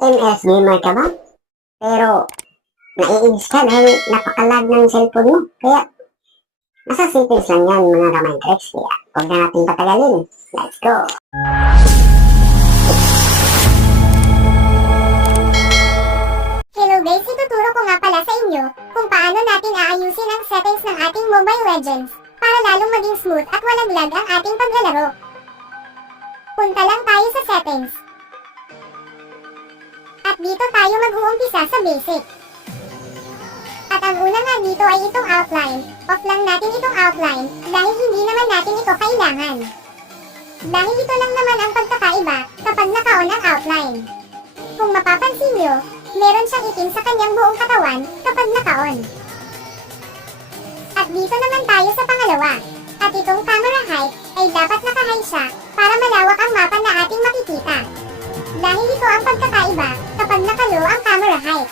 MS gamer ka ba? Pero naiinis ka dahil napakalag ng cellphone mo. Kaya nasa settings lang yan mga Kamintreks. Kaya huwag na natin patagalin. Let's go! Hello guys, ituturo ko nga pala sa inyo kung paano natin aayusin ang settings ng ating Mobile Legends para lalong maging smooth at walang lag ang ating paglalaro. Punta lang tayo sa settings. At dito tayo mag-uumpisa sa basic. At ang una nga dito ay itong outline. Off lang natin itong outline dahil hindi naman natin ito kailangan. Dahil ito lang naman ang pagkakaiba kapag naka-on ang outline. Kung mapapansin nyo, meron siyang itim sa kanyang buong katawan kapag naka-on. At dito naman tayo sa pangalawa. At itong camera height ay dapat naka-high siya para malawak ang mapa na ating makikita. Dahil ito ang pagkakaiba kapag naka-low ang camera height.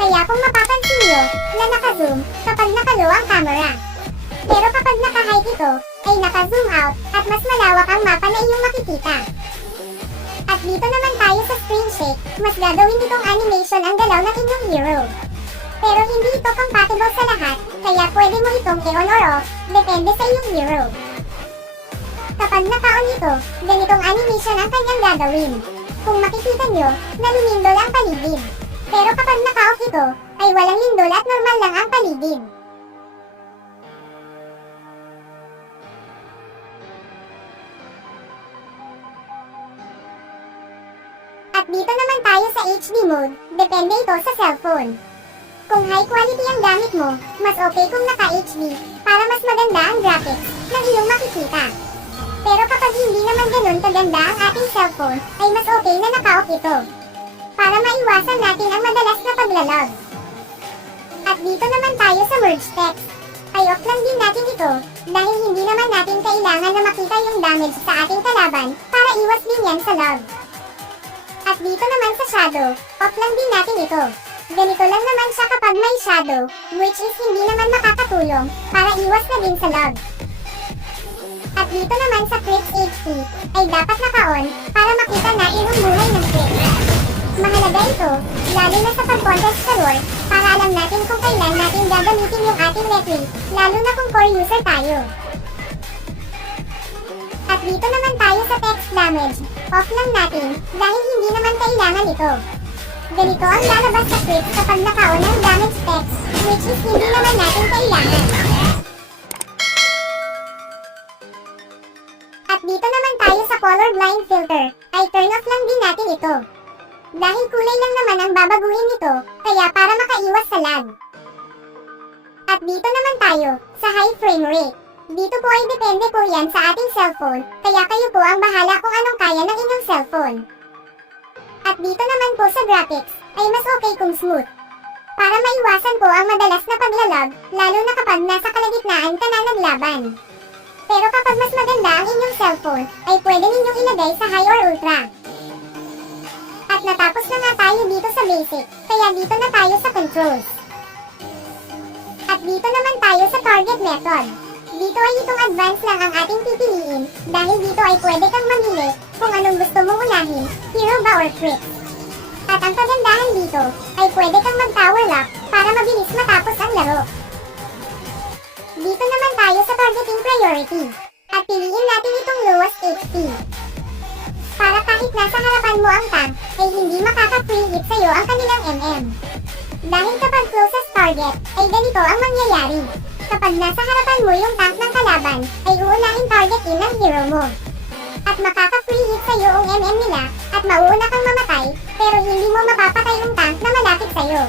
Kaya kung mapapansin nyo na naka-zoom kapag naka-low ang camera. Pero kapag naka-height ito ay naka-zoom out at mas malawak ang mapa na iyong makikita. At dito naman tayo sa screen shake, mas gagawin nitong animation ang galaw ng inyong hero. Pero hindi ito compatible sa lahat, kaya pwede mo itong i-on or off, depende sa iyong hero. Kapag naka-on ito, ganitong animation ang kanyang gagawin. Kung makikita nyo, na lumindol ang paligid. Pero kapag naka-off ito, ay walang lindol at normal lang ang paligid. At dito naman tayo sa HD mode, depende ito sa cellphone. Kung high quality ang gamit mo, mas okay kung naka-HD, para mas maganda ang graphics ng iyong makikita. Pero kapag hindi naman ganun kaganda ang ating cellphone, ay mas okay na naka-off ito. Para maiwasan natin ang madalas na paglalog. At dito naman tayo sa merge text. Ay off lang din natin ito, dahil hindi naman natin kailangan na makita yung damage sa ating kalaban, para iwas din yan sa log. At dito naman sa shadow, off lang din natin ito. Ganito lang naman siya kapag may shadow, which is hindi naman makakatulong, para iwas na din sa log. At dito naman sa Crypt HP, ay dapat naka-on, para makita natin ang buhay ng Crypt. Mahalaga ito, lalo na sa pag-contest sa lore, para alam natin kung kailan natin gagamitin yung ating retweet, lalo na kung core user tayo. At dito naman tayo sa text damage, off lang natin, dahil hindi naman kailangan ito. Ganito ang lalabas sa script kapag naka-on ang damage text, which is hindi naman natin kailangan. At dito naman tayo sa colorblind filter, ay turn off lang din natin ito. Dahil kulay lang naman ang babaguhin nito, kaya para makaiwas sa lag. At dito naman tayo, sa high frame rate. Dito po ay depende po yan sa ating cellphone, kaya kayo po ang bahala kung anong kaya ng inyong cellphone. At dito naman po sa graphics, ay mas okay kung smooth. Para maiwasan po ang madalas na paglalag, lalo na kapag nasa kalagitnaan ka na naglaban. Pero kapag mas maganda ang inyong cellphone, ay pwede ninyong ilagay sa high or ultra. At natapos na nga tayo dito sa basic, kaya dito na tayo sa controls. At dito naman tayo sa target method. Dito ay itong advance lang ang ating pipiliin, dahil dito ay pwede kang mamili kung anong gusto mong unahin, hero ba or crit. At ang kagandahan dito, ay pwede kang mag-tower lock para mabilis matapos ang laro. Dito naman tayo sa targeting priority, at piliin natin itong lowest HP. Para kahit nasa harapan mo ang tank, ay hindi makaka-free hit sa'yo ang kanilang MM. Dahil kapag closest target, ay ganito ang mangyayari. Kapag nasa harapan mo yung tank ng kalaban, ay uunahin targetin ng hero mo. At makaka-free hit sa'yo ang MM nila, at mauuna kang mamatay, pero hindi mo mapapatay yung tank na malapit sa'yo.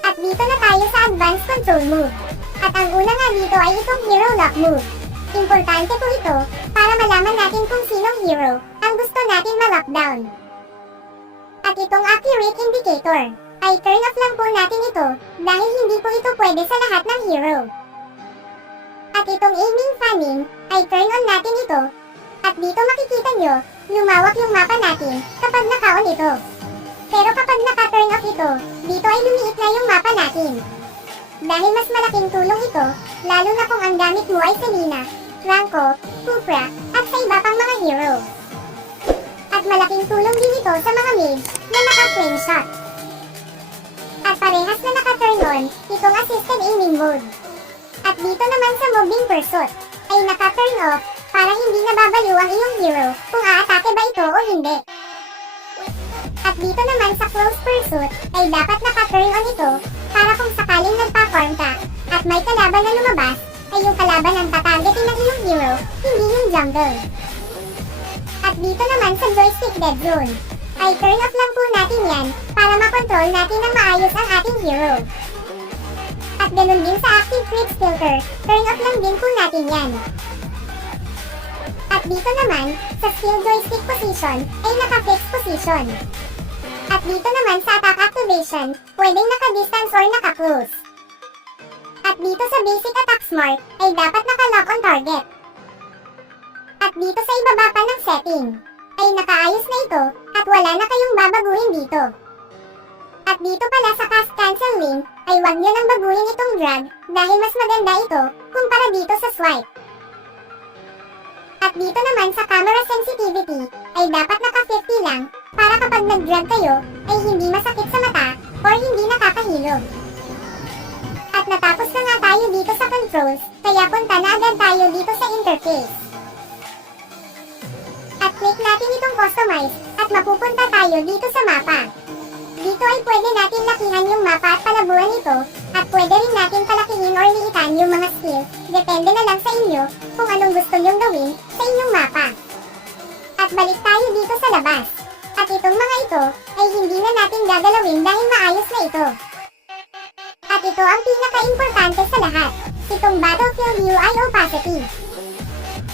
At dito na tayo sa advanced control move. At ang una nga dito ay itong hero lock move. Importante po ito, para malaman natin kung sinong hero ang gusto natin ma-lockdown. At itong accurate indicator, ay turn off lang po natin ito, dahil hindi po ito pwede sa lahat ng hero. At itong aiming fanning, ay turn on natin ito. At dito makikita nyo, lumawak yung mapa natin, kapag naka-on ito. Pero kapag naka-turn off ito, dito ay lumiit na yung mapa natin. Dahil mas malaking tulong ito, lalo na kung ang gamit mo ay Selena, Franco, Kufra, at pang mga hero. At malaking tulong din ito sa mga mage na naka-flame shot. At parehas na naka-turn on itong assisted aiming mode. At dito naman sa moving pursuit ay naka-turn off para hindi nababaliw ang iyong hero kung aatake ba ito o hindi. At dito naman sa close pursuit ay dapat naka-turn on ito para kung sakaling nagpa-farm ka at may kalaban na lumabas ay yung kalaban ang tatargetin ng iyong hero, hindi yung jungle. At dito naman sa joystick dead zone ay turn off lang po natin yan para makontrol natin ng maayos ang ating hero. At ganun din sa active creeps filter, turn off lang din po natin yan. At dito naman, sa skill joystick position ay naka-fix position. At dito naman sa attack activation, pwedeng naka-distance or naka-close. At dito sa basic attack smart ay dapat naka-lock on target. At dito sa ibaba pa ng setting, ay nakaayos na ito at wala na kayong babaguhin dito. At dito pala sa cast cancel link ay wag nyo nang baguhin itong drag dahil mas maganda ito kumpara dito sa swipe. At dito naman sa camera sensitivity ay dapat naka 50 lang para kapag nag-drag kayo ay hindi masakit sa mata or hindi nakakahilog. At natapos na nga tayo dito sa controls kaya punta na agad tayo dito sa interface. At click natin itong customize at mapupunta tayo dito sa mapa. Dito ay pwede natin lakihan yung mapa at palabuan ito at pwede rin natin palakihin or liitan yung mga skill. Depende na lang sa inyo kung anong gusto nyong gawin sa inyong mapa. At balik tayo dito sa labas. At itong mga ito ay hindi na natin gagalawin dahil maayos na ito. At ito ang pinaka-importante sa lahat, itong Battlefield UI opacity.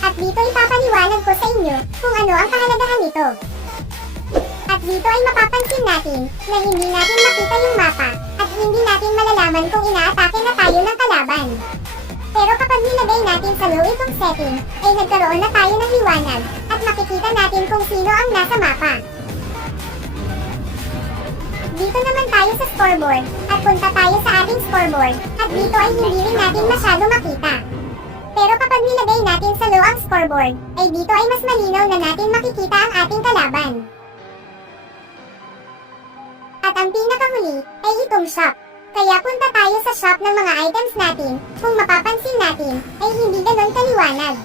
At dito ipapaliwanag ko sa inyo kung ano ang kahalagahan nito. At dito ay mapapansin natin na hindi natin makita yung mapa at hindi natin malalaman kung inaatake na tayo ng kalaban. Pero kapag nilagay natin sa low itong setting, ay nagkaroon na tayo ng liwanag at makikita natin kung sino ang nasa mapa. Dito naman tayo sa scoreboard at punta tayo sa ating scoreboard at dito ay hindi rin natin masyado makita. Pero kapag nilagay natin sa low ang scoreboard, ay dito ay mas malinaw na natin makikita ang ating kalaban. At ang pinakahuli ay itong shop. Kaya punta tayo sa shop ng mga items natin, kung mapapansin natin, ay hindi ganon kaliwanag.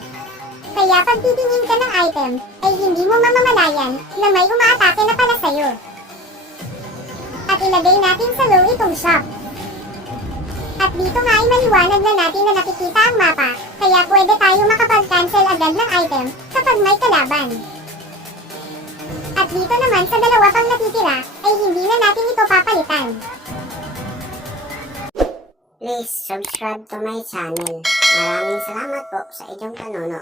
Kaya pag titingin ka ng item, ay hindi mo mamamalayan na may umaatake na pala sa'yo. At ilagay natin sa low itong shop. At dito nga ay maliwanag na natin na nakikita ang mapa, kaya pwede tayo makapag-cancel agad ng item kapag may kalaban. At dito naman sa dalawa pang natitira, ay hindi na natin ito papalitan. Please subscribe to my channel. Maraming salamat po sa inyong panonood.